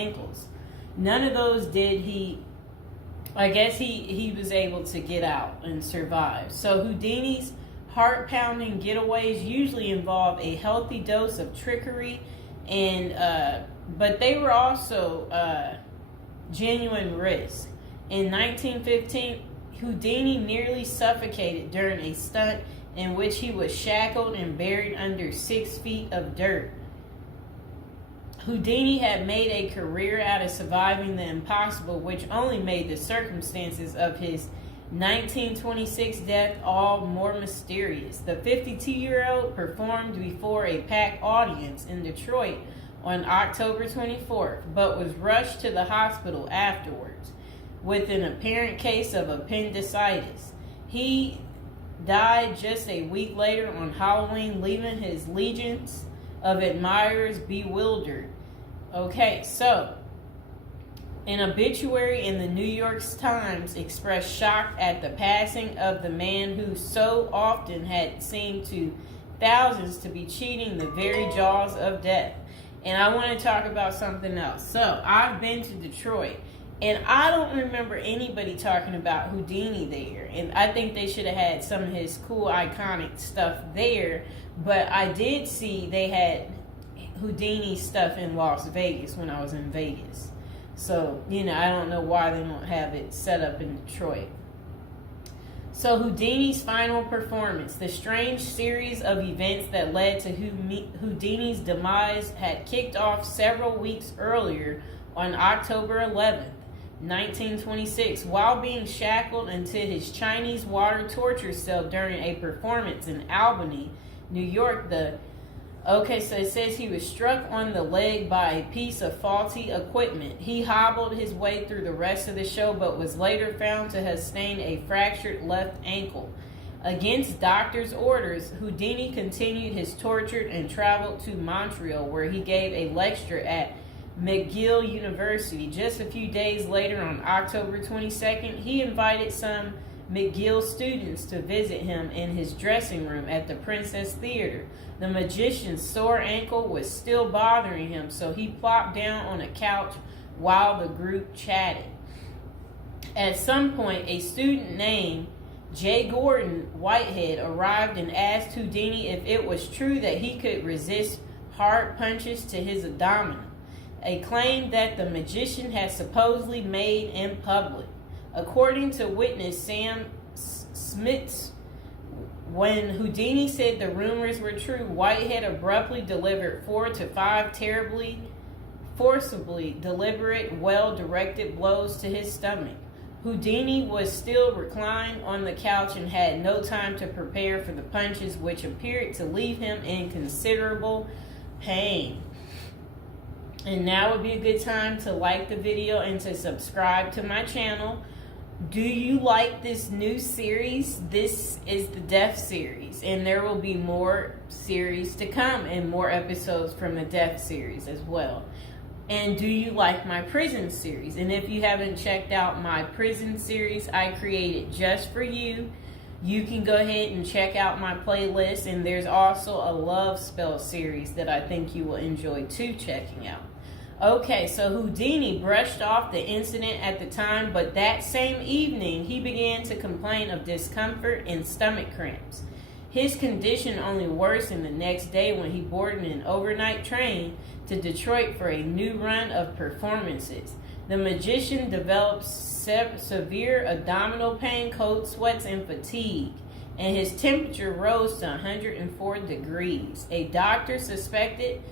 ankles. None of those did he. I guess he was able to get out and survive. So Houdini's heart-pounding getaways usually involve a healthy dose of trickery, and but they were also genuine risks. In 1915, Houdini nearly suffocated during a stunt in which he was shackled and buried under 6 feet of dirt. Houdini had made a career out of surviving the impossible, which only made the circumstances of his 1926 death all more mysterious. The 52-year-old performed before a packed audience in Detroit on October 24th, but was rushed to the hospital afterwards with an apparent case of appendicitis. He died just a week later on Halloween, leaving his legions of admirers bewildered. Okay, so an obituary in the New York Times expressed shock at the passing of the man who so often had seemed to thousands to be cheating the very jaws of death. And I want to talk about something else. So I've been to Detroit, and I don't remember anybody talking about Houdini there. And I think they should have had some of his cool, iconic stuff there. But I did see they had Houdini stuff in Las Vegas when I was in Vegas. So, I don't know why they don't have it set up in Detroit. So Houdini's final performance, the strange series of events that led to Houdini's demise, had kicked off several weeks earlier on October 11th, 1926, while being shackled into his Chinese water torture cell during a performance in Albany, New York. So it says he was struck on the leg by a piece of faulty equipment. He hobbled his way through the rest of the show, but was later found to have sustained a fractured left ankle. Against doctors' orders, Houdini continued his torture and traveled to Montreal, where he gave a lecture at McGill University. Just a few days later, on October 22nd, he invited some McGill students to visit him in his dressing room at the Princess Theater. The magician's sore ankle was still bothering him, so he plopped down on a couch while the group chatted. At some point, a student named J. Gordon Whitehead arrived and asked Houdini if it was true that he could resist hard punches to his abdomen, a claim that the magician had supposedly made in public. According to witness Sam Smits, when Houdini said the rumors were true, Whitehead abruptly delivered 4 to 5 terribly, forcibly deliberate, well-directed blows to his stomach. Houdini was still reclined on the couch and had no time to prepare for the punches, which appeared to leave him in considerable pain. And now would be a good time to like the video and to subscribe to my channel. Do you like this new series? This is the Death series, and there will be more series to come and more episodes from the Death series as well. And do you like my prison series? And if you haven't checked out my prison series I created just for you, you can go ahead and check out my playlist. And there's also a love spell series that I think you will enjoy too checking out. Okay, so Houdini brushed off the incident at the time, but that same evening, he began to complain of discomfort and stomach cramps. His condition only worsened the next day when he boarded an overnight train to Detroit for a new run of performances. The magician developed severe abdominal pain, cold sweats, and fatigue, and his temperature rose to 104 degrees. A doctor suspected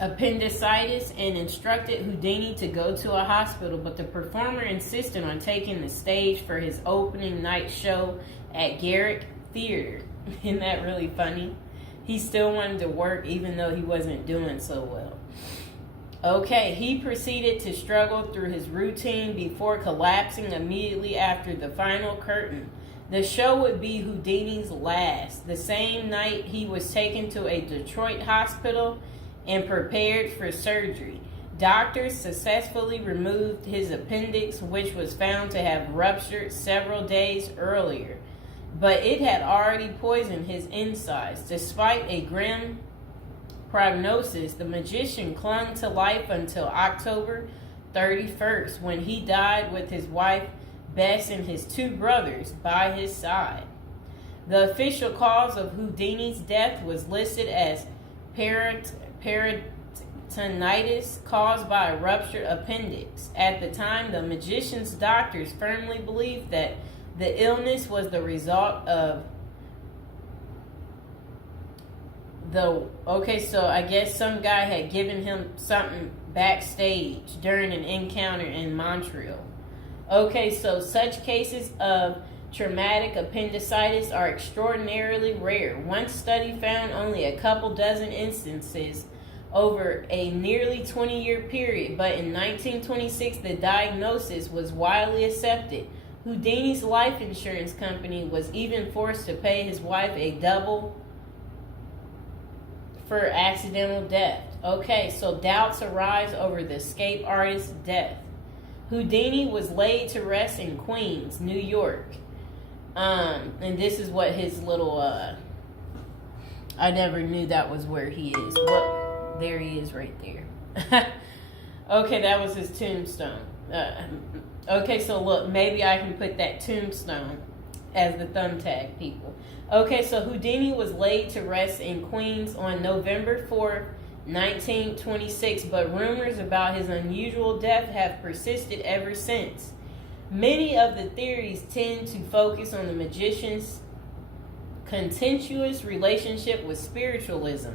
appendicitis and instructed Houdini to go to a hospital, but the performer insisted on taking the stage for his opening night show at Garrick Theater. Isn't that really funny? He still wanted to work even though he wasn't doing so well. Okay, he proceeded to struggle through his routine before collapsing immediately after the final curtain. The show would be Houdini's last. The same night, he was taken to a Detroit hospital and prepared for surgery. Doctors successfully removed his appendix, which was found to have ruptured several days earlier, but it had already poisoned his insides. Despite a grim prognosis, the magician clung to life until October 31st, when he died with his wife Bess and his 2 brothers by his side. The official cause of Houdini's death was listed as peritonitis caused by a ruptured appendix. At the time, the magician's doctors firmly believed that the illness was the result of so I guess some guy had given him something backstage during an encounter in Montreal. Okay, so such cases of traumatic appendicitis are extraordinarily rare. One study found only a couple dozen instances over a nearly 20-year period, but in 1926 the diagnosis was widely accepted. Houdini's life insurance company was even forced to pay his wife a double for accidental death. Okay, so doubts arise over the escape artist's death. Houdini was laid to rest in Queens, New York. And this is what his little, I never knew that was where he is. Well, there he is right there. Okay, that was his tombstone. Okay, so look, maybe I can put that tombstone as the thumbtack, people. Okay, so Houdini was laid to rest in Queens on November 4th, 1926, but rumors about his unusual death have persisted ever since. Many of the theories tend to focus on the magician's contentious relationship with spiritualism,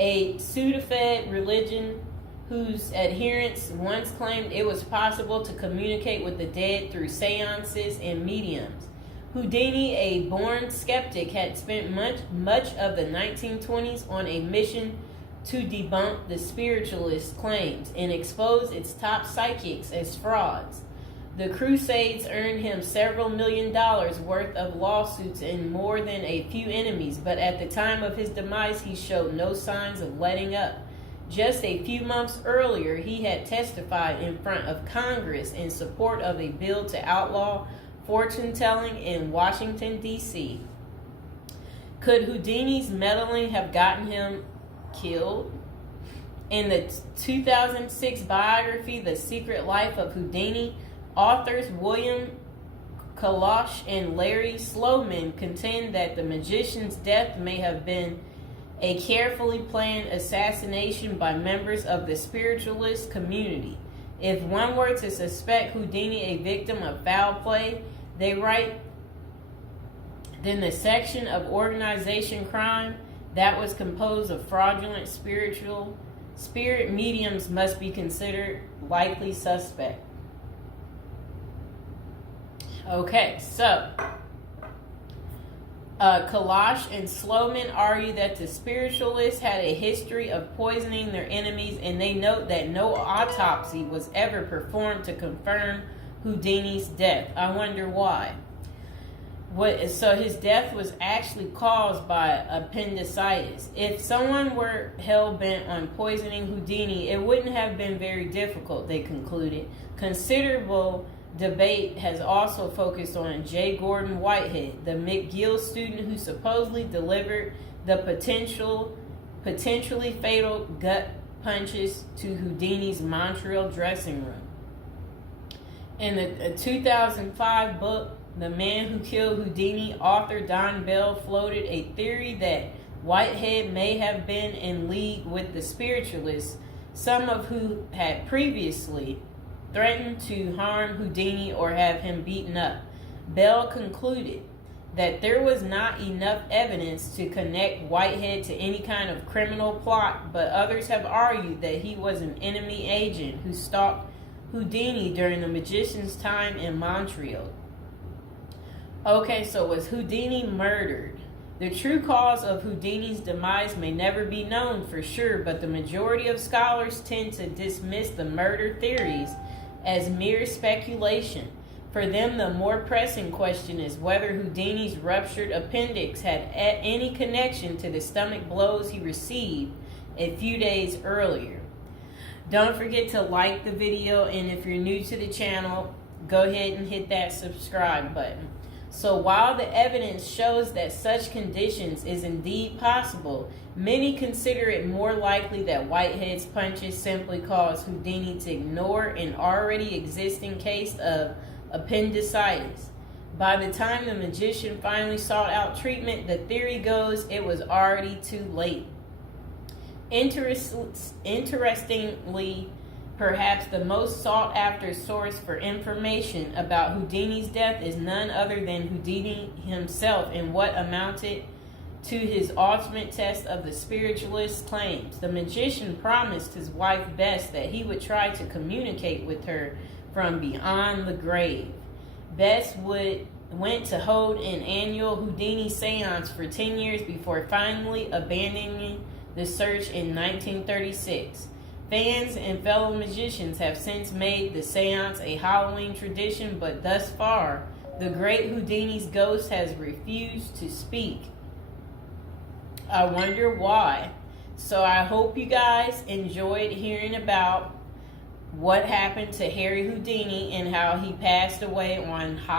a pseudo-fed religion whose adherents once claimed it was possible to communicate with the dead through seances and mediums. Houdini, a born skeptic, had spent much of the 1920s on a mission to debunk the spiritualist claims and expose its top psychics as frauds. The crusades earned him several $1 million worth of lawsuits and more than a few enemies, but at the time of his demise he showed no signs of letting up. Just a few months earlier, he had testified in front of Congress in support of a bill to outlaw fortune-telling in Washington, D.C. Could Houdini's meddling have gotten him killed? In the 2006 biography, The Secret Life of Houdini, authors William Kalash and Larry Sloman contend that the magician's death may have been a carefully planned assassination by members of the spiritualist community. If one were to suspect Houdini a victim of foul play, they write, then the section of organization crime that was composed of fraudulent spirit mediums must be considered likely suspect. Okay, so Kalash and Sloman argue that the spiritualists had a history of poisoning their enemies, and they note that no autopsy was ever performed to confirm Houdini's death. I wonder why. So his death was actually caused by appendicitis. If someone were hell-bent on poisoning Houdini, it wouldn't have been very difficult, they concluded. Considerable debate has also focused on J. Gordon Whitehead, the McGill student who supposedly delivered the potentially fatal gut punches to Houdini's Montreal dressing room. In the 2005 book, The Man Who Killed Houdini, author Don Bell floated a theory that Whitehead may have been in league with the spiritualists, some of who had previously threatened to harm Houdini or have him beaten up. Bell concluded that there was not enough evidence to connect Whitehead to any kind of criminal plot, but others have argued that he was an enemy agent who stalked Houdini during the magician's time in Montreal. Okay, so was Houdini murdered? The true cause of Houdini's demise may never be known for sure, but the majority of scholars tend to dismiss the murder theories as mere speculation. For them, the more pressing question is whether Houdini's ruptured appendix had any connection to the stomach blows he received a few days earlier. Don't forget to like the video, and if you're new to the channel, go ahead and hit that subscribe button. So while the evidence shows that such conditions is indeed possible, many consider it more likely that Whitehead's punches simply caused Houdini to ignore an already existing case of appendicitis. By the time the magician finally sought out treatment, the theory goes it was already too late. Interestingly, perhaps the most sought after source for information about Houdini's death is none other than Houdini himself in what amounted to his ultimate test of the spiritualist's claims. The magician promised his wife Bess that he would try to communicate with her from beyond the grave. Bess went to hold an annual Houdini seance for 10 years before finally abandoning the search in 1936. Fans and fellow magicians have since made the seance a Halloween tradition, but thus far, the great Houdini's ghost has refused to speak. I wonder why. So I hope you guys enjoyed hearing about what happened to Harry Houdini and how he passed away on Halloween.